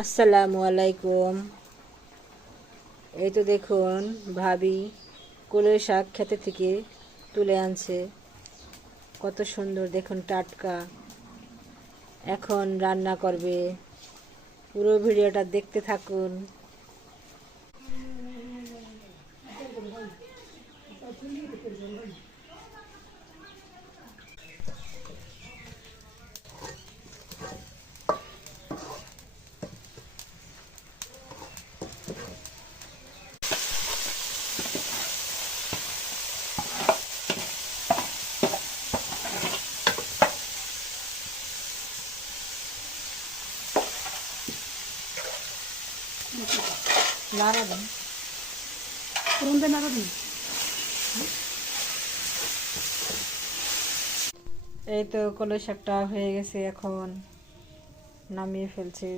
আসসালামু আলাইকুম। এই তো দেখুন, ভাবি কলই শাক ক্ষেতে থেকে তুলে আনছে। কত সুন্দর দেখুন, টাটকা। এখন রান্না করবে। পুরো ভিডিওটা দেখতে থাকুন। নাড়া দেন, ফোড়ন দিয়ে নাড়া দেন। এই তো কলই শাকটা হয়ে গেছে, এখন নামিয়ে ফেলছি।